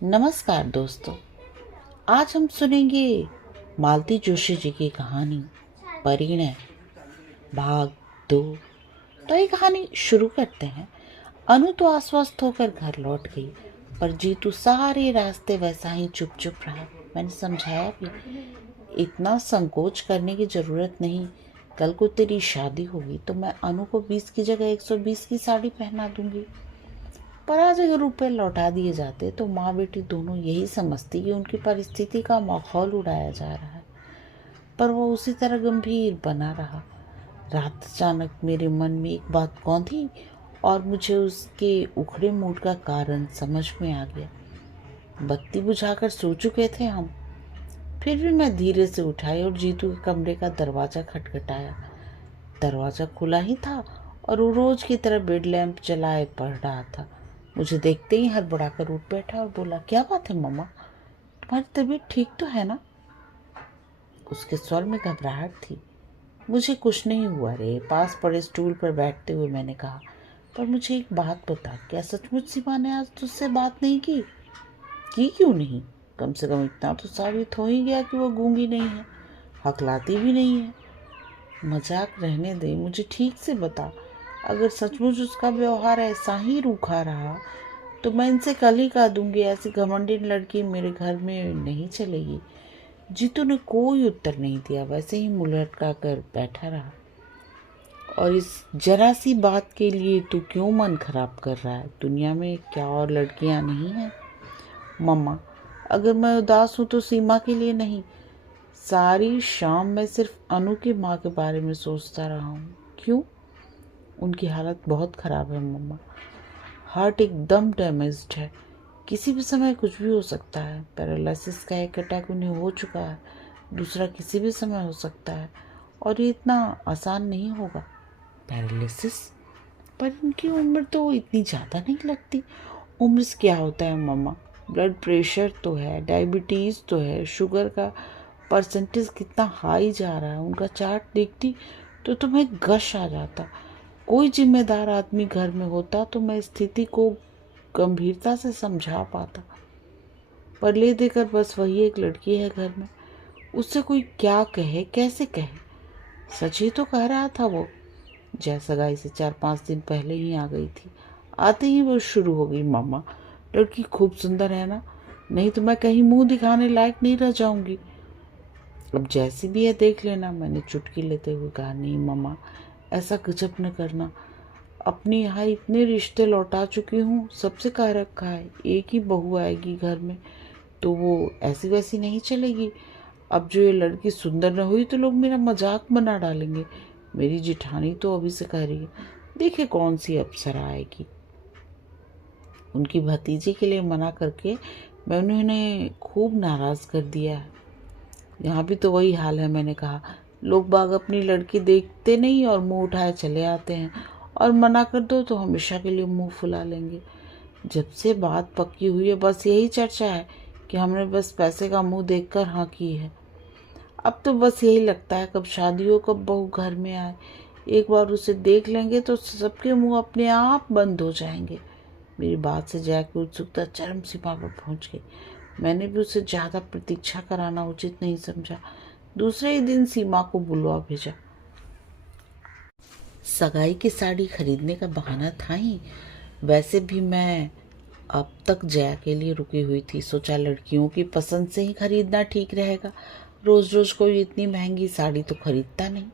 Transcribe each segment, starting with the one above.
नमस्कार दोस्तों। आज हम सुनेंगे मालती जोशी जी की कहानी परिणय भाग 2। तो ये कहानी शुरू करते हैं। अनु तो अस्वस्थ होकर घर लौट गई, पर जीतू सारे रास्ते वैसा ही चुप चुप रहा। मैंने समझाया भी, इतना संकोच करने की जरूरत नहीं। कल को तेरी शादी होगी तो मैं अनु को 20 की जगह 120 की साड़ी पहना दूंगी। पर आज अगर रुपए लौटा दिए जाते तो माँ बेटी दोनों यही समझती कि उनकी परिस्थिति का माहौल उड़ाया जा रहा है, पर वो उसी तरह गंभीर बना रहा। रात अचानक मेरे मन में एक बात कौंधी और मुझे उसके उखड़े मूड का कारण समझ में आ गया। बत्ती बुझाकर सो चुके थे हम, फिर भी मैं धीरे से उठाई और जीतू के कमरे का दरवाज़ा खटखटाया। दरवाज़ा खुला ही था और वो रोज की तरह बेड लैंप जलाए पढ़ रहा था। मुझे देखते ही हड़बड़ाकर उठ बैठा और बोला, क्या बात है मम्मा, तुम्हारी तबीयत ठीक तो है ना? उसके स्वर में घबराहट थी। मुझे कुछ नहीं हुआ रे, पास पड़े स्टूल पर बैठते हुए मैंने कहा। पर मुझे एक बात बता, क्या सचमुच सीमा ने आज तुझसे बात नहीं की? क्यों नहीं? कम से कम इतना तो साबित हो ही गया कि वो गूंगी नहीं है, हकलाती भी नहीं है। मजाक रहने दे, मुझे ठीक से बता। अगर सचमुच उसका व्यवहार ऐसा ही रूखा रहा तो मैं इनसे कल ही कह दूंगी, ऐसी घमंडी लड़की मेरे घर में नहीं चलेगी। जीतू ने कोई उत्तर नहीं दिया, वैसे ही मुंह लटका कर बैठा रहा। और इस जरा सी बात के लिए तू क्यों मन खराब कर रहा है? दुनिया में क्या और लड़कियां नहीं हैं? मम्मा, अगर मैं उदास हूं तो सीमा के लिए नहीं। सारी शाम मैं सिर्फ अनु की माँ के बारे में सोचता रहा हूँ। क्यों? उनकी हालत बहुत ख़राब है मम्मा। हार्ट एकदम डैमेज्ड है, किसी भी समय कुछ भी हो सकता है। पैरालिसिस का एक अटैक उन्हें हो चुका है, दूसरा किसी भी समय हो सकता है, और ये इतना आसान नहीं होगा। पैरालिसिस? पर उनकी उम्र तो इतनी ज़्यादा नहीं लगती। उम्र से क्या होता है मम्मा? ब्लड प्रेशर तो है, डायबिटीज़ तो है, शुगर का परसेंटेज कितना हाई जा रहा है। उनका चार्ट देखती तो तुम्हें गश आ जाता। कोई जिम्मेदार आदमी घर में होता तो मैं स्थिति को गंभीरता से समझा पाता, पर ले देकर बस वही एक लड़की है घर में, उससे कोई क्या कहे, कैसे कहे? सच ही तो कह रहा था वो। जय सगाई से 4-5 दिन पहले ही आ गई थी। आते ही वो शुरू हो गई, मामा लड़की खूब सुंदर है ना, नहीं तो मैं कहीं मुंह दिखाने लायक नहीं रह जाऊंगी। अब जैसी भी है देख लेना, मैंने चुटकी लेते हुए कहा। नहीं मामा, ऐसा गजब न करना। अपने यहाँ इतने रिश्ते लौटा चुकी हूँ, सबसे कह रखा है एक ही बहू आएगी घर में, तो वो ऐसी वैसी नहीं चलेगी। अब जो ये लड़की सुंदर न हुई तो लोग मेरा मजाक बना डालेंगे। मेरी जिठानी तो अभी से कह रही है, देखे कौन सी अप्सरा आएगी। उनकी भतीजी के लिए मना करके मैं उन्हें खूब नाराज कर दिया है। यहाँ भी तो वही हाल है। मैंने कहा, लोग बाग अपनी लड़की देखते नहीं और मुंह उठाए चले आते हैं, और मना कर दो तो हमेशा के लिए मुंह फुला लेंगे। जब से बात पक्की हुई है बस यही चर्चा है कि हमने बस पैसे का मुंह देखकर हाँ की है। अब तो बस यही लगता है कब शादी हो, कब बहू घर में आए। एक बार उसे देख लेंगे तो सबके मुंह अपने आप बंद हो जाएंगे। मेरी बात से जया की उत्सुकता चरम सीमा पर पहुंच गई। मैंने भी उसे ज़्यादा प्रतीक्षा कराना उचित नहीं समझा। दूसरे ही दिन सीमा को बुलवा भेजा। सगाई की साड़ी खरीदने का बहाना था ही। वैसे भी मैं अब तक जया के लिए रुकी हुई थी। सोचा लड़कियों की पसंद से ही खरीदना ठीक रहेगा। रोज रोज कोई इतनी महंगी साड़ी तो खरीदता नहीं।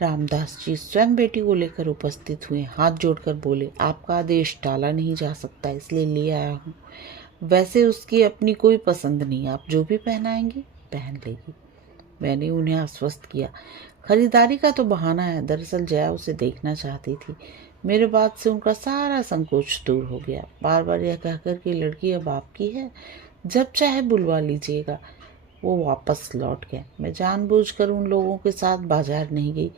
रामदास जी स्वयं बेटी को लेकर उपस्थित हुए, हाथ जोड़कर बोले, आपका आदेश टाला नहीं जा सकता, इसलिए ले आया हूँ। वैसे उसकी अपनी कोई पसंद नहीं, आप जो भी पहनाएंगी पहन लेगी। मैंने उन्हें आश्वस्त किया, खरीदारी का तो बहाना है, दरअसल जया उसे देखना चाहती थी। मेरे बात से उनका सारा संकोच दूर हो गया। बार बार यह कहकर कि लड़की अब आपकी है, जब चाहे बुलवा लीजिएगा, वो वापस लौट गए। मैं जानबूझकर उन लोगों के साथ बाजार नहीं गई।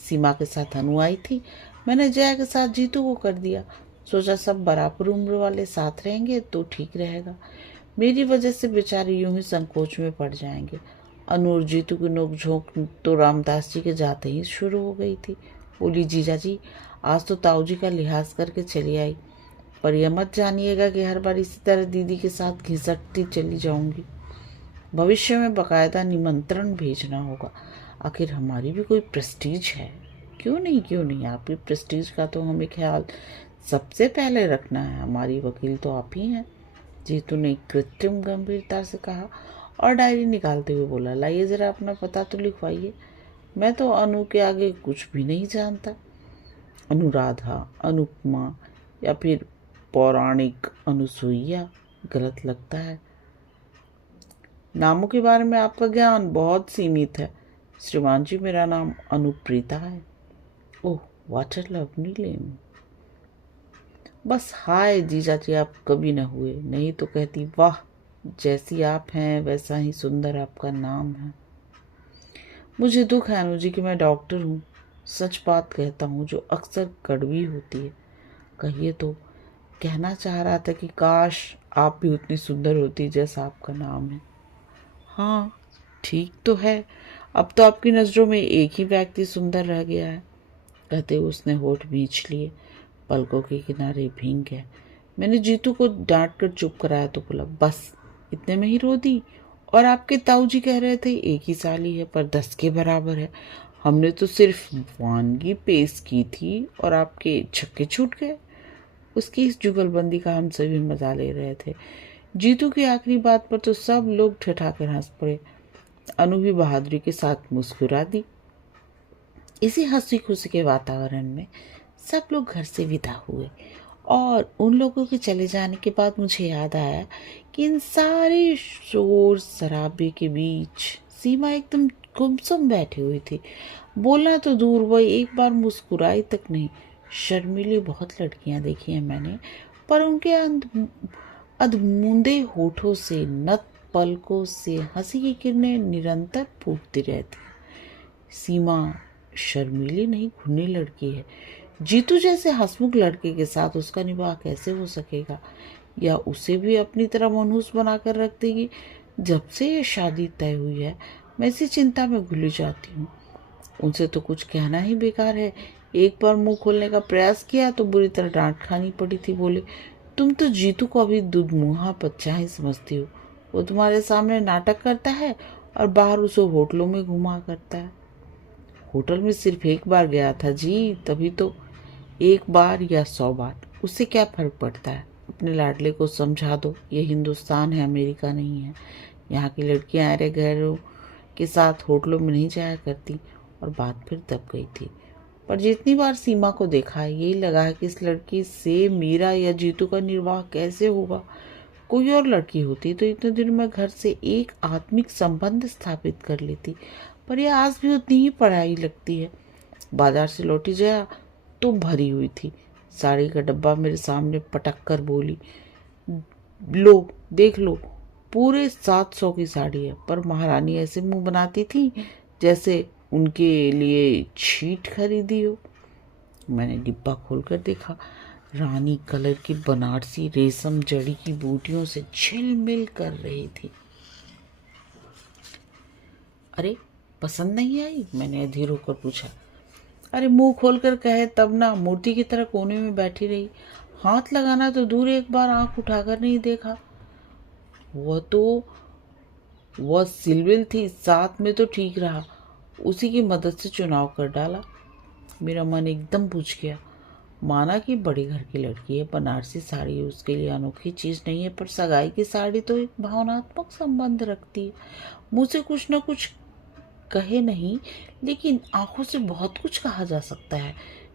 सीमा के साथ अनु आई थी, मैंने जया के साथ जीतू को कर दिया। सोचा सब बराबर उम्र वाले साथ रहेंगे तो ठीक रहेगा। मेरी वजह से बेचारे यूं ही संकोच में पड़ जाएंगे। अनु और जीतू की नोकझोंक तो रामदास जी के जाते ही शुरू हो गई थी। बोली, जीजा जी आज तो ताऊ जी का लिहाज करके चली आई, पर यह मत जानिएगा कि हर बार इसी तरह दीदी के साथ घिसटती चली जाऊंगी। भविष्य में बकायदा निमंत्रण भेजना होगा। आखिर हमारी भी कोई प्रेस्टीज है। क्यों नहीं, आपकी प्रेस्टीज का तो हमें ख्याल सबसे पहले रखना है। हमारी वकील तो आप ही हैं। जीतू ने कृत्रिम गंभीरता से कहा और डायरी निकालते हुए बोला, लाइए जरा अपना पता तो लिखवाइए। मैं तो अनु के आगे कुछ भी नहीं जानता। अनुराधा, अनुपमा या फिर पौराणिक अनुसुईया गलत लगता है। नामों के बारे में आपका ज्ञान बहुत सीमित है। श्रीमान जी, मेरा नाम अनुप्रीता है। ओह, व्हाट अ लवली नेम। बस हाय जीजा जी आप कभी न हुए, नहीं तो कहती वाह, जैसी आप हैं वैसा ही सुंदर आपका नाम है। मुझे दुख है अनु जी कि मैं डॉक्टर हूँ। सच बात कहता हूँ जो अक्सर कड़वी होती है। कहिए तो। कहना चाह रहा था कि काश आप भी उतनी सुंदर होती जैसा आपका नाम है। हाँ ठीक तो है, अब तो आपकी नज़रों में एक ही व्यक्ति सुंदर रह गया है। कहते हुए उसने होठ भींच लिए, पलकों के किनारे भींग गया। मैंने जीतू को डांट कर चुप कराया तो बोला, बस इतने में ही रो दी। और आपके ताऊ जी कह रहे थे एक ही साल ही है पर 10 के बराबर है। हमने तो सिर्फ वानगी पेश की थी और आपके छक्के छूट गए। उसकी इस जुगलबंदी का हम सभी मजा ले रहे थे। जीतू की आखिरी बात पर तो सब लोग ठठाकर हंस पड़े। अनु भी बहादुरी के साथ मुस्कुरा दी। इसी हंसी खुशी के वातावरण में सब लोग घर से विदा हुए और उन लोगों के चले जाने के बाद मुझे याद आया कि इन सारे शोर शराबे के बीच सीमा एकदम गुमसुम बैठी हुई थी। बोलना तो दूर, वह एक बार मुस्कुराई तक नहीं। शर्मीली बहुत लड़कियां देखी हैं मैंने, पर उनके अधमूंदे होठों से, नत पलकों से हंसी की किरणें निरंतर फूटती रहती। सीमा शर्मीली नहीं, घुनी लड़की है। जीतू जैसे हंसमुख लड़के के साथ उसका निवाह कैसे हो सकेगा, या उसे भी अपनी तरह मनहूस बनाकर रख देगी। जब से ये शादी तय हुई है मैं इसी चिंता में घुली जाती हूँ। उनसे तो कुछ कहना ही बेकार है। एक बार मुंह खोलने का प्रयास किया तो बुरी तरह डांट खानी पड़ी थी। बोले, तुम तो जीतू को अभी दुधमुहा बच्चा ही समझती हो। वो तुम्हारे सामने नाटक करता है और बाहर उसे होटलों में घुमा करता है। होटल में सिर्फ एक बार गया था जी, तभी तो। एक बार या 100 बार, उससे क्या फर्क पड़ता है। अपने लाडले को समझा दो, ये हिंदुस्तान है, अमेरिका नहीं है। यहाँ की लड़कियां अरे गैरों के साथ होटलों में नहीं जाया करती। और बात फिर दब गई थी। पर जितनी बार सीमा को देखा यही लगा कि इस लड़की से मेरा या जीतू का निर्वाह कैसे होगा। कोई और लड़की होती तो इतने दिन में घर से एक आत्मिक संबंध स्थापित कर लेती, पर यह आज भी उतनी ही पढ़ाई लगती है। बाजार से लौटी जया तो भरी हुई थी। साड़ी का डब्बा मेरे सामने पटक कर बोली, लो देख लो, पूरे 700 की साड़ी है। पर महारानी ऐसे मुंह बनाती थी जैसे उनके लिए छीट खरीदी हो। मैंने डिब्बा खोलकर देखा। रानी कलर की बनारसी रेशम जड़ी की बूटियों से झिलमिल कर रही थी। अरे पसंद नहीं आई? मैंने अधीर होकर पूछा। अरे मुंह खोलकर कहे तब ना, मूर्ति की तरह कोने में बैठी रही। हाथ लगाना तो दूर, एक बार आंख उठाकर नहीं देखा। वह सिलविल थी, साथ में तो ठीक रहा। उसी की मदद से चुनाव कर डाला। मेरा मन एकदम बुझ गया। माना कि बड़े घर की लड़की है, बनारसी साड़ी उसके लिए अनोखी चीज़ नहीं है, पर सगाई की साड़ी तो एक भावनात्मक संबंध रखती है। मुँह से कुछ न कुछ कहे नहीं, लेकिन आंखों से बहुत कुछ कहा जा सकता है।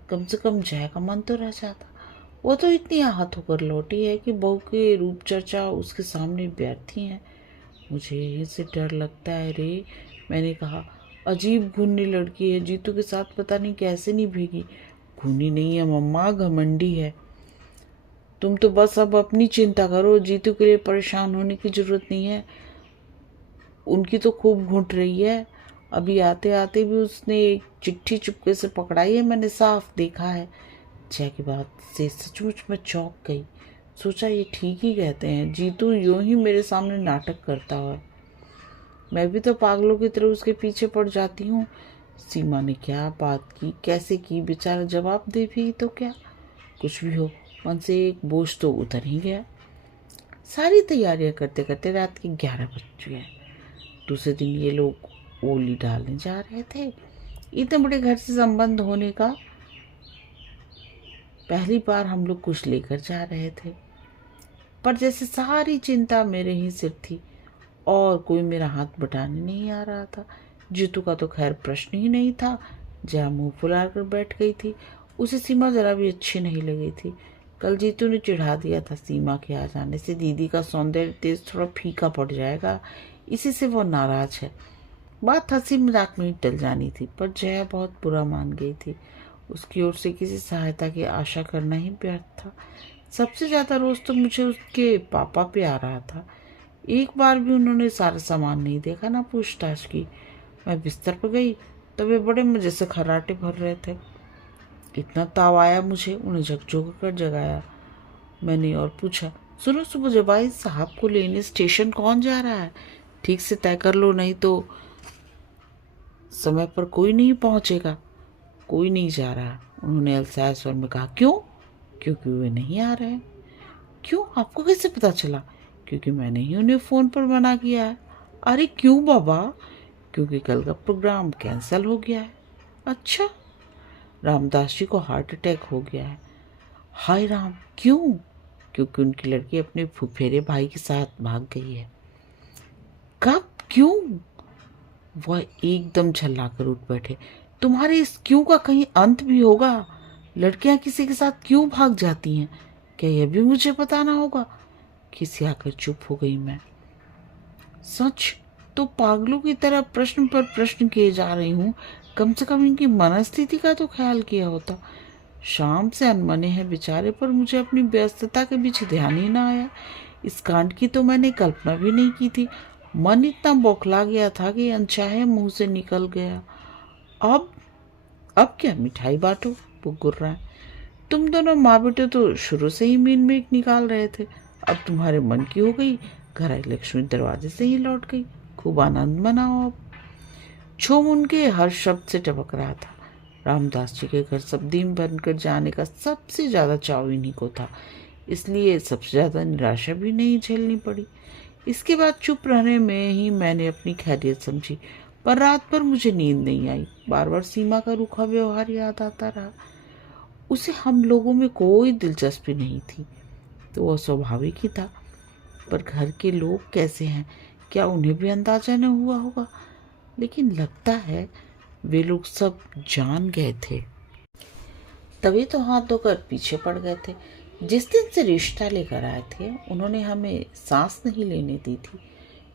कम से कम जय का मन तो रह जाता। वो तो इतनी आहत होकर लौटी है कि बहू के रूप चर्चा उसके सामने व्यर्थ ही है। मुझे इससे डर लगता है रे। मैंने कहा, अजीब घुन्नी लड़की है, जीतू के साथ पता नहीं कैसे नहीं भीगी। घुन्नी नहीं है मम्मा, घमंडी है। तुम तो बस अब अपनी चिंता करो, जीतू के लिए परेशान होने की जरूरत नहीं है। उनकी तो खूब घुट रही है। अभी आते आते भी उसने एक चिट्ठी चुपके से पकड़ाई है, मैंने साफ देखा है। जय की बात से सचमुच मैं चौंक गई। सोचा ये ठीक ही कहते हैं, जीतू यूं ही मेरे सामने नाटक करता है। मैं भी तो पागलों की तरह उसके पीछे पड़ जाती हूँ। सीमा ने क्या बात की, कैसे की, बेचारा जवाब दे भी तो क्या। कुछ भी हो, मन से एक बोझ तो उतर ही गया। सारी तैयारियां करते करते रात के 11 बज चुके। दूसरे दिन ये लोग ओली डालने जा रहे थे। इतने बड़े घर से संबंध होने का पहली बार हम लोग कुछ लेकर जा रहे थे, पर जैसे सारी चिंता मेरे ही सिर थी और कोई मेरा हाथ बटाने नहीं आ रहा था। जीतू का तो खैर प्रश्न ही नहीं था, जहाँ मुंह फुलाकर बैठ गई थी। उसे सीमा जरा भी अच्छी नहीं लगी थी। कल जीतू ने चिढ़ा दिया था सीमा के आ जाने से दीदी का सौंदर्य तेज थोड़ा फीका पड़ जाएगा, इसी से वो नाराज है। बात हंसी मजाक में ही टल जानी थी, पर जया बहुत बुरा मान गई थी। उसकी ओर से किसी सहायता की आशा करना ही व्यर्थ था। सबसे ज्यादा रोज तो मुझे उसके पापा पे आ रहा था। एक बार भी उन्होंने सारा सामान नहीं देखा, ना पूछताछ की। मैं बिस्तर पर गई तो वे बड़े मजे से खर्राटे भर रहे थे। इतना ताव आया मुझे, उन्हें झकझोर कर जगाया मैंने और पूछा, सुनो सुबह जब भाई साहब को लेने स्टेशन कौन जा रहा है? ठीक से तय कर लो, नहीं तो समय पर कोई नहीं पहुंचेगा। कोई नहीं जा रहा, उन्होंने अलसाए स्वर में कहा। क्यों? क्योंकि वे नहीं आ रहे हैं। क्यों? आपको कैसे पता चला? क्योंकि मैंने ही उन्हें फोन पर मना किया है। अरे क्यों बाबा? क्योंकि कल का प्रोग्राम कैंसिल हो गया है। अच्छा, रामदास जी को हार्ट अटैक हो गया है। हाय राम, क्यों? क्योंकि उनकी लड़की अपने फुफेरे भाई के साथ भाग गई है। कब? क्यों? वह एकदम झल्लाकर उठ बैठे। तुम्हारे इस क्यों का कहीं अंत भी होगा? लड़कियां किसी के साथ क्यों भाग जाती हैं? क्या यह भी मुझे बताना होगा? खिसियाकर चुप हो गई मैं। सच तो पागलों की तरह प्रश्न पर प्रश्न किए जा रही हूँ, कम से कम इनकी मनस्थिति का तो ख्याल किया होता। शाम से अनमने हैं बेचारे, पर मुझे अपनी व्यस्तता के बीच ध्यान ही ना आया। इस कांड की तो मैंने कल्पना भी नहीं की थी। मन इतना बौखला गया था कि अनचाहे मुंह से निकल गया। अब क्या मिठाई बांटो, वो गुर्रा है। तुम दोनों माँ बेटे तो शुरू से ही मीन मेक निकाल रहे थे, अब तुम्हारे मन की हो गई। घर आई लक्ष्मी दरवाजे से ही लौट गई। खूब आनंद मनाओ अब। छुम उनके हर शब्द से टपक रहा था। रामदास जी के घर सब दिन बनकर जाने का सबसे ज्यादा चाव इन्हीं को था, इसलिए सबसे ज्यादा निराशा भी नहीं झेलनी पड़ी। इसके बाद चुप रहने में ही मैंने अपनी खैरियत समझी, पर रात भर मुझे नींद नहीं आई। बार बार सीमा का रूखा व्यवहार याद आता रहा। उसे हम लोगों में कोई दिलचस्पी नहीं थी, तो वह स्वाभाविक ही था। पर घर के लोग कैसे हैं, क्या उन्हें भी अंदाजा न हुआ होगा? लेकिन लगता है वे लोग सब जान गए थे, तभी तो हाथ धोकर पीछे पड़ गए थे। जिस दिन से रिश्ता लेकर आए थे, उन्होंने हमें सांस नहीं लेने दी थी।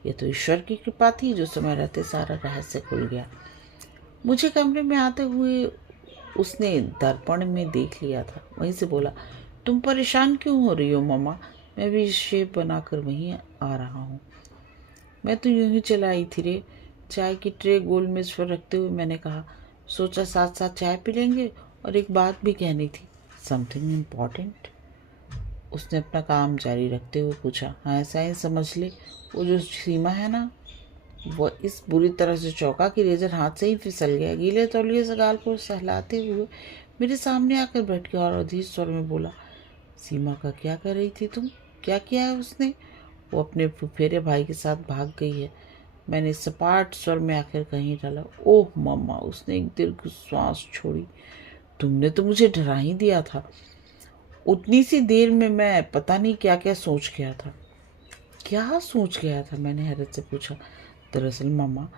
ये तो ईश्वर की कृपा थी, जो समय रहते सारा रहस्य खुल गया। मुझे कमरे में आते हुए उसने दर्पण में देख लिया था। वहीं से बोला, तुम परेशान क्यों हो रही हो मामा? मैं भी शेप बनाकर वहीं आ रहा हूँ। मैं तो यूं ही चला आई थी रे। चाय की ट्रे गोल मेज पर रखते हुए मैंने कहा, सोचा साथ साथ चाय पी लेंगे, और एक बात भी कहनी थी, समथिंग इम्पोर्टेंट। उसने अपना काम जारी रखते हुए पूछा, हाँ ऐसा ही समझ ले, वो जो सीमा है ना, वो इस बुरी तरह से चौंका कि रेजर हाथ से ही फिसल गया। गीले तौलिए से गाल को सहलाते हुए मेरे सामने आकर बैठ गया और अधीर स्वर में बोला, सीमा का क्या कर रही थी तुम? क्या किया है उसने? वो अपने फुफेरे भाई के साथ भाग गई है। मैंने सपाट स्वर में आकर कहीं डाला। ओह मम्मा, उसने एक दीर्घ श्वास छोड़ी। तुमने तो मुझे डरा ही दिया था। उतनी सी देर में मैं पता नहीं क्या क्या सोच गया था। क्या सोच गया था? मैंने हैरत से पूछा। दरअसल मम्मा,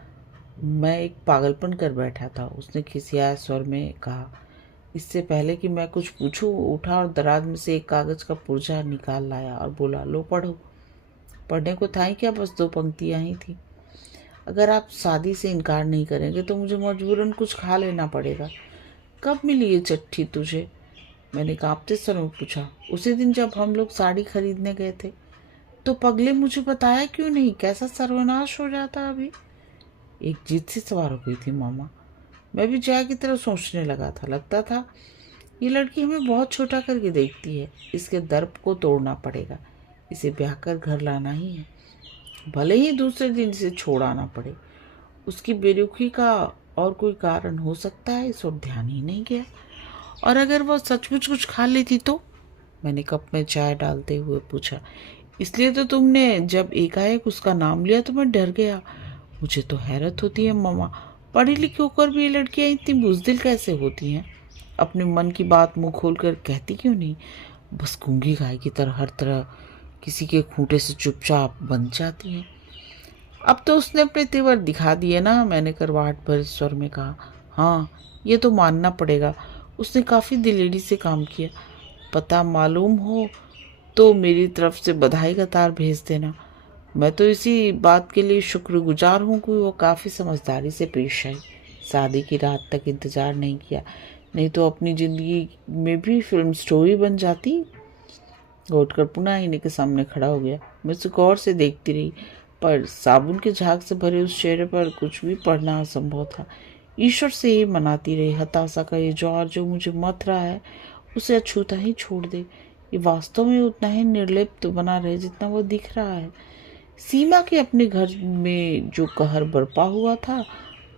मैं एक पागलपन कर बैठा था, उसने खिसियाए स्वर में कहा। इससे पहले कि मैं कुछ पूछूं, उठा और दराज में से एक कागज का पुर्जा निकाल लाया और बोला, लो पढ़ो। पढ़ने को था ही क्या, बस 2 पंक्तियां ही थी। अगर आप शादी से इनकार नहीं करेंगे तो मुझे मजबूरन कुछ खा लेना पड़ेगा। कब मिली ये चिट्ठी तुझे? मैंने कांपते स्वर में पूछा। उसी दिन जब हम लोग साड़ी खरीदने गए थे। तो पगले मुझे बताया क्यों नहीं? कैसा सर्वनाश हो जाता अभी। एक जिद सी सवार हो गई थी मामा। मैं भी जया की तरह सोचने लगा था। लगता था ये लड़की हमें बहुत छोटा करके देखती है। इसके दर्प को तोड़ना पड़ेगा। इसे ब्याह कर घर लाना ही है, भले ही दूसरे दिन इसे छोड़ आना पड़े। उसकी बेरुखी का और कोई कारण हो सकता है, इस ओर ध्यान ही नहीं गया। और अगर वह सचमुच कुछ खा लेती तो? मैंने कप में चाय डालते हुए पूछा। इसलिए तो तुमने जब एकाएक उसका नाम लिया तो मैं डर गया। मुझे तो हैरत होती है मम्मा, पढ़ी लिखी होकर भी ये लड़कियां इतनी बुजदिल कैसे होती हैं? अपने मन की बात मुंह खोल कर कहती क्यों नहीं? बस गूंगी गाय की तरह हर तरह किसी के खूंटे से चुपचाप बन जाती हैं। अब तो उसने अपने तेवर दिखा दिए ना, मैंने करवाहट भरे स्वर में कहा। हाँ, ये तो मानना पड़ेगा, उसने काफ़ी दिलेरी से काम किया। पता मालूम हो तो मेरी तरफ से बधाई का तार भेज देना। मैं तो इसी बात के लिए शुक्रगुजार हूँ कि वो काफ़ी समझदारी से पेश आई। शादी की रात तक इंतज़ार नहीं किया, नहीं तो अपनी ज़िंदगी में भी फिल्म स्टोरी बन जाती। लौटकर पुनः आईने के सामने खड़ा हो गया। मैं उसे गौर से देखती रही, पर साबुन के झाग से भरे उस चेहरे पर कुछ भी पढ़ना असंभव था। ईश्वर से ये मनाती रही, हताशा का ये ज्वार जो मुझे मथ रहा है उसे अछूता ही छोड़ दे। ये वास्तव में उतना ही निर्लिप्त बना रहे जितना वो दिख रहा है। सीमा के अपने घर में जो कहर बरपा हुआ था,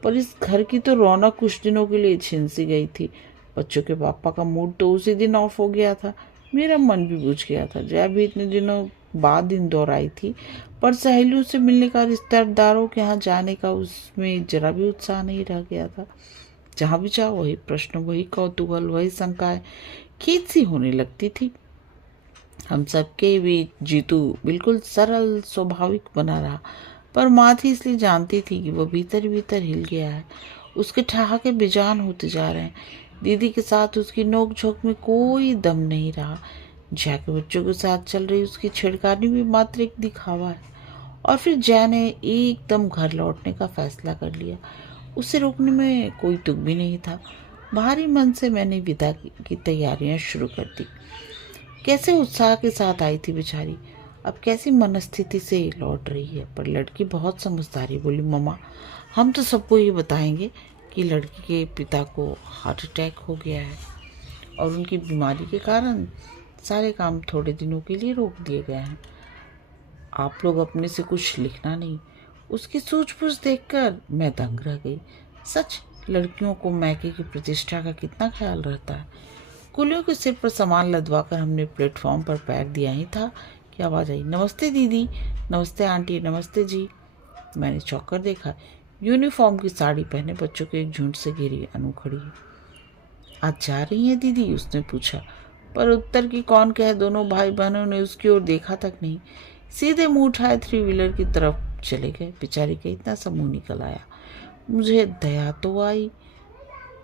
पर इस घर की तो रौनक कुछ दिनों के लिए छिन सी गई थी। बच्चों के पापा का मूड तो उसी दिन ऑफ हो गया था। मेरा मन भी बुझ गया था। जया भी इतने दिनों बाद इंदौर आई थी, पर सहेलियों से मिलने का, रिश्तेदारों के यहाँ जाने का उसमें जरा भी उत्साह नहीं रह गया था। जहाँ भी जाओ वही प्रश्न, वही कौतूहल, वही शंकाएं खींच सी होने लगती थी। हम सबके बीच जीतू बिल्कुल सरल स्वाभाविक बना रहा, पर माँ थी इसलिए जानती थी कि वह भीतर भीतर हिल गया है। उसके ठहाके बेजान होते जा रहे हैं। दीदी के साथ उसकी नोक झोंक में कोई दम नहीं रहा। जया के बच्चों के साथ चल रही उसकी छेड़खानी भी मात्र एक दिखावा है। और फिर जया ने एकदम घर लौटने का फैसला कर लिया। उसे रोकने में कोई तुक भी नहीं था। भारी मन से मैंने विदा की तैयारियां शुरू कर दी। कैसे उत्साह के साथ आई थी बेचारी, अब कैसी मनस्थिति से लौट रही है। पर लड़की बहुत समझदारी, बोली मम्मा हम तो सबको ये बताएंगे कि लड़की के पिता को हार्ट अटैक हो गया है और उनकी बीमारी के कारण सारे काम थोड़े दिनों के लिए रोक दिए गए हैं। आप लोग अपने से कुछ लिखना नहीं। उसकी सूझबूझ देखकर मैं दंग रह गई। सच, लड़कियों को मैके की प्रतिष्ठा का कितना ख्याल रहता है। कुलियों के सिर पर सामान लदवाकर हमने प्लेटफॉर्म पर पैर दिया ही था कि आवाज़ आई, नमस्ते दीदी, नमस्ते आंटी, नमस्ते जी। मैंने चौंक कर देखा। यूनिफॉर्म की साड़ी पहने बच्चों के एक झुंड से घिरी अनु खड़ी है। आज जा रही हैं दीदी, उसने पूछा, पर उत्तर की कौन कहे। दोनों भाई बहनों ने उसकी ओर देखा तक नहीं, सीधे मुंह उठाए 3 व्हीलर की तरफ चले गए। बेचारी का इतना सा मुंह निकल आया। मुझे दया तो आई,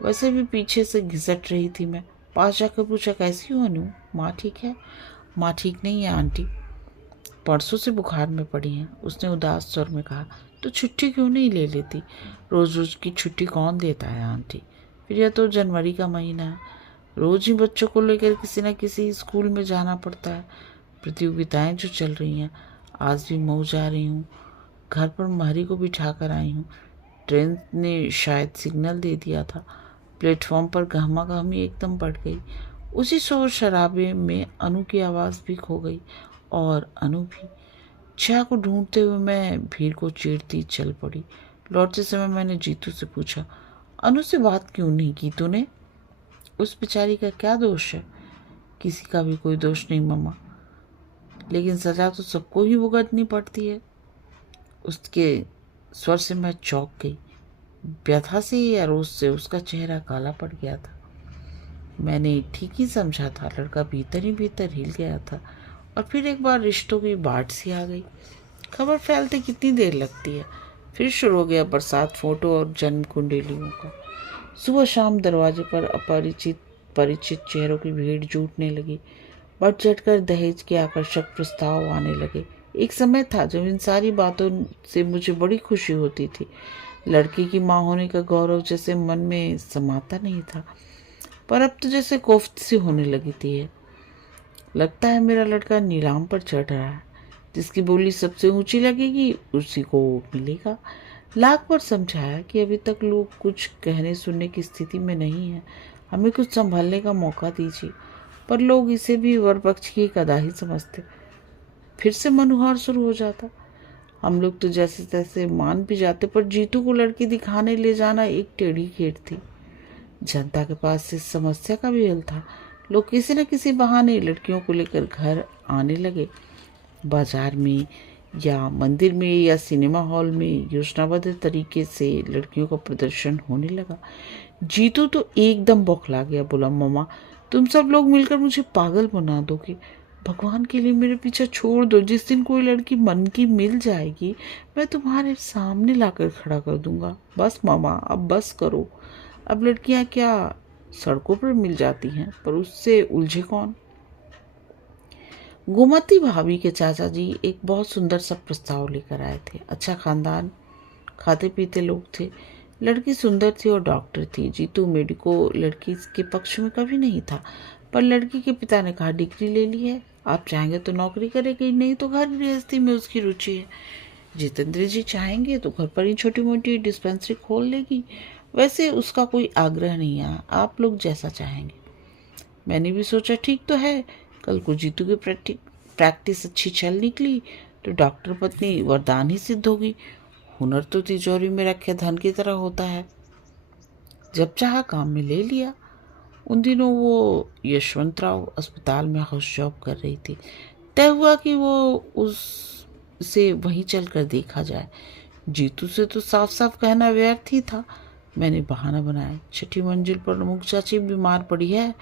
वैसे भी पीछे से घिसट रही थी मैं। पास जाकर पूछा, कैसी हो अनु, माँ ठीक है? माँ ठीक नहीं है आंटी, परसों से बुखार में पड़ी हैं, उसने उदास स्वर में कहा। तो छुट्टी क्यों नहीं ले लेती? रोज रोज की छुट्टी कौन देता है आंटी? फिर यह तो जनवरी का महीना है, रोज ही बच्चों को लेकर किसी न किसी स्कूल में जाना पड़ता है। प्रतियोगिताएं जो चल रही हैं, आज भी मऊ जा रही हूँ। घर पर महरी को बिठा कर आई हूँ। ट्रेन ने शायद सिग्नल दे दिया था। प्लेटफॉर्म पर गहमा गहमी एकदम बढ़ गई। उसी शोर शराबे में अनु की आवाज़ भी खो गई और अनु भी। छा को ढूंढते हुए मैं भीड़ को चीरती चल पड़ी। लौटते समय मैंने जीतू से पूछा, अनु से बात क्यों नहीं की तूने? उस बेचारी का क्या दोष है? किसी का भी कोई दोष नहीं मम्मा, लेकिन सजा तो सबको ही भुगतनी पड़ती है। उसके स्वर से मैं चौंक गई। व्यथा से या रोष से उसका चेहरा काला पड़ गया था। मैंने ठीक ही समझा था, लड़का भीतर ही भीतर हिल गया था। और फिर एक बार रिश्तों की बाढ़ सी आ गई। खबर फैलते कितनी देर लगती है। फिर शुरू हो गया बरसात फोटो और जन्म कुंडलियों का। सुबह शाम दरवाजे पर अपरिचित परिचित चेहरों की भीड़ जुटने लगी। बढ़ चढ़कर दहेज के आकर्षक प्रस्ताव आने लगे। एक समय था जब इन सारी बातों से मुझे बड़ी खुशी होती थी। लड़की की माँ होने का गौरव जैसे मन में समाता नहीं था, पर अब तो जैसे कोफ्त सी होने लगी थी। लगता है मेरा लड़का नीलाम पर चढ़ रहा है। जिसकी बोली सबसे ऊंची लगेगी उसी को मिलेगा। लाख बार समझाया कि अभी तक लोग कुछ कहने सुनने की स्थिति में नहीं है, हमें कुछ संभालने का मौका दीजिए, पर लोग इसे भी वर पक्ष की एक अदा ही समझते। फिर से मनुहार शुरू हो जाता। हम लोग तो जैसे तैसे मान भी जाते, पर जीतू को लड़की दिखाने ले जाना एक टेढ़ी खेट थी। जनता के पास इस समस्या का भी हल था। लोग किसी न किसी बहाने लड़कियों को लेकर घर आने लगे। बाजार में या मंदिर में या सिनेमा हॉल में योजनाबद्ध तरीके से लड़कियों का प्रदर्शन होने लगा। जीतू तो एकदम बौखला गया, बोला मम्मा तुम सब लोग मिलकर मुझे पागल बना दोगे। भगवान के लिए मेरे पीछे छोड़ दो। जिस दिन कोई लड़की मन की मिल जाएगी मैं तुम्हारे सामने लाकर खड़ा कर दूंगा। बस मामा अब बस करो। अब लड़कियां क्या सड़कों पर मिल जाती हैं, पर उससे उलझे कौन। गोमती भाभी के चाचा जी एक बहुत सुंदर सा प्रस्ताव लेकर आए थे। अच्छा खानदान, खाते पीते लोग थे, लड़की सुंदर थी और डॉक्टर थी। जीतू मेडिको लड़की के पक्ष में कभी नहीं था, पर लड़की के पिता ने कहा डिग्री ले ली है, आप चाहेंगे तो नौकरी करेगी, नहीं तो घर गृहस्थी में उसकी रुचि है। जितेंद्र जी चाहेंगे तो घर पर ही छोटी मोटी डिस्पेंसरी खोल लेगी। वैसे उसका कोई आग्रह नहीं है, आप लोग जैसा चाहेंगे। मैंने भी सोचा ठीक तो है, कल को जीतू की प्रैक्टिस अच्छी चल निकली तो डॉक्टर पत्नी वरदान ही सिद्ध होगी। हुनर तो तिजोरी में रखे धन की तरह होता है, जब चाहा काम में ले लिया। उन दिनों वो यशवंतराव अस्पताल में हाउस जॉब कर रही थी। तय हुआ कि वो उससे वहीं चलकर देखा जाए। जीतू से तो साफ साफ कहना व्यर्थ ही था। मैंने बहाना बनाया, छठी मंजिल पर प्रमुख चाची बीमार पड़ी है,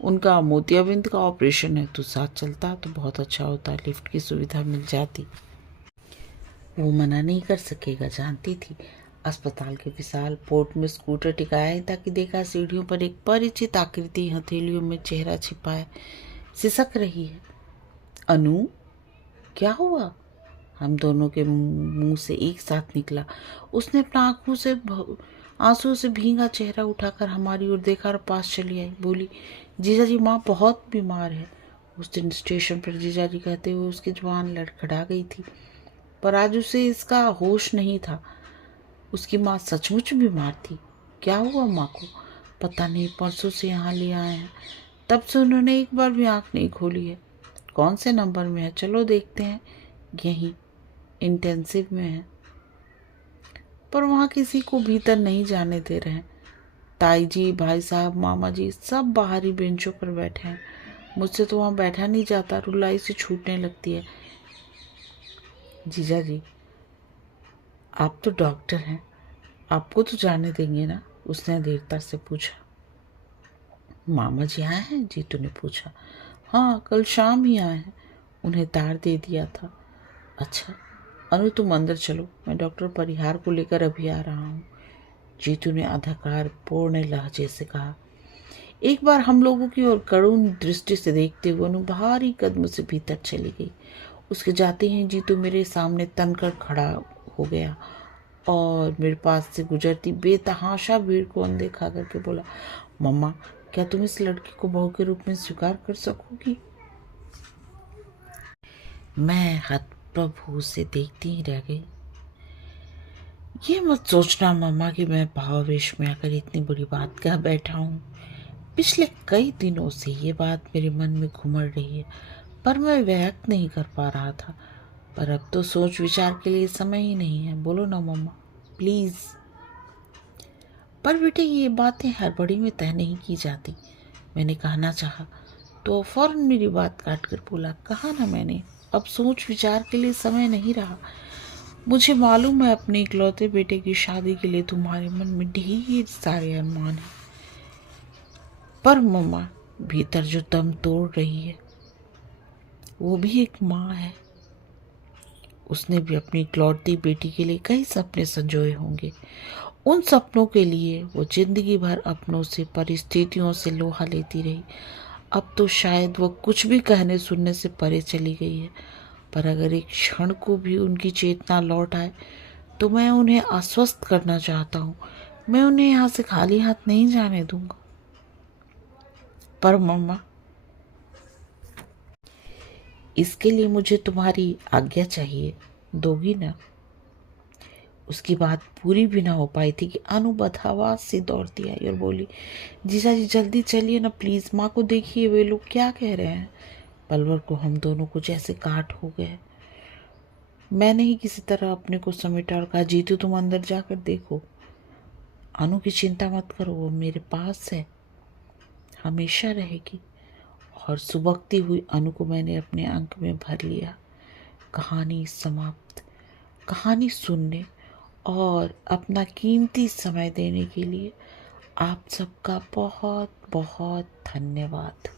उनका मोतियाबिंद का ऑपरेशन है, तो साथ चलता तो बहुत अच्छा होता, लिफ्ट की सुविधा मिल जाती। वो मना नहीं कर सकेगा, जानती थी। अस्पताल के विशाल पोर्ट में स्कूटर टिकाया ही ताकि देखा सीढ़ियों पर एक परिचित आकृति हथेलियों में चेहरा छिपाए सिसक रही है। अनु, क्या हुआ? हम दोनों के मुंह से एक साथ निकला। उसने अपना आंसू से भींगा चेहरा उठाकर हमारी ओर देखा और पास चली आई। बोली, जीजा जी माँ बहुत बीमार है। उस दिन स्टेशन पर जीजा जी कहते हुए उसकी जुबान लड़खड़ा गई थी, पर आज उसे इसका होश नहीं था। उसकी माँ सचमुच बीमार थी। क्या हुआ माँ को? पता नहीं, परसों से यहाँ ले आए हैं, तब से उन्होंने एक बार भी आँख नहीं खोली है। कौन से नंबर में है? चलो देखते हैं। यहीं इंटेंसिव में है, पर वहाँ किसी को भीतर नहीं जाने दे रहे हैं। ताई जी, भाई साहब, मामा जी सब बाहरी बेंचों पर बैठे हैं। मुझसे तो वहाँ बैठा नहीं जाता, रुलाई से छूटने लगती है। जीजा जी, आप तो डॉक्टर हैं, आपको तो जाने देंगे ना? उसने देरता से पूछा। मामा जी आए हैं? जीतू ने पूछा। हाँ, कल शाम ही आए हैं, उन्हें तार दे दिया था। अच्छा अनु, तुम अंदर चलो, मैं डॉक्टर परिहार को लेकर अभी आ रहा हूँ, जीतू ने अंधकार पूर्ण लहजे से कहा। एक बार हम लोगों की ओर करुण दृष्टि से देखते हुए अनु भारी कदम से भीतर चली गई। उसके जाते ही जीतू मेरे सामने तनकर खड़ा हो गया और मेरे पास से गुजरती बेतहाशा भीड़ को अनदेखा करके बोला, मम्मा क्या तुम इस लड़की को बहू के रूप में स्वीकार कर सकोगी? मैं हतप्रभ से देखती ही रह गई। ये मत सोचना मम्मा कि मैं भावावेश में आकर इतनी बड़ी बात कह बैठा हूँ। पिछले कई दिनों से ये बात मेरे मन में घुमड़ रही है, पर मैं व्यक्त नहीं कर पा रहा था। पर अब तो सोच विचार के लिए समय ही नहीं है। बोलो ना मम्मा, प्लीज़। पर बेटे ये बातें हड़बड़ी में तय नहीं की जाती। मैंने कहना चाहा तो फौरन मेरी बात काट कर बोला, कहा ना मैंने, अब सोच विचार के लिए समय नहीं रहा। मुझे मालूम है अपने इकलौते बेटे की शादी के लिए तुम्हारे मन में ढेर सारे अरमान हैं, पर मम्मा भीतर जो दम तोड़ रही है वो भी एक माँ है। उसने भी अपनी इकलौती बेटी के लिए कई सपने संजोए होंगे। उन सपनों के लिए वो जिंदगी भर अपनों से, परिस्थितियों से लोहा लेती रही। अब तो शायद वो कुछ भी कहने सुनने से परे चली गई है, पर अगर एक क्षण को भी उनकी चेतना लौट आए तो मैं उन्हें आश्वस्त करना चाहता हूँ, मैं उन्हें यहाँ से खाली हाथ नहीं जाने दूंगा। पर मम्मा, इसके लिए मुझे तुम्हारी आज्ञा चाहिए, दोगी ना? उसकी बात पूरी भी ना हो पाई थी कि अनु बदहवास सी दौड़ती आई और बोली, जीजा जी जल्दी चलिए ना प्लीज़, माँ को देखिए वे लोग क्या कह रहे हैं। पलवर को हम दोनों को जैसे काट हो गए। मैंने ही किसी तरह अपने को समेटा और कहा, जीतू तुम अंदर जाकर देखो, अनु की चिंता मत करो, वो मेरे पास है, हमेशा रहेगी। और सुबकती हुई अनु को मैंने अपने अंक में भर लिया। कहानी समाप्त। कहानी सुनने और अपना कीमती समय देने के लिए आप सबका बहुत बहुत धन्यवाद।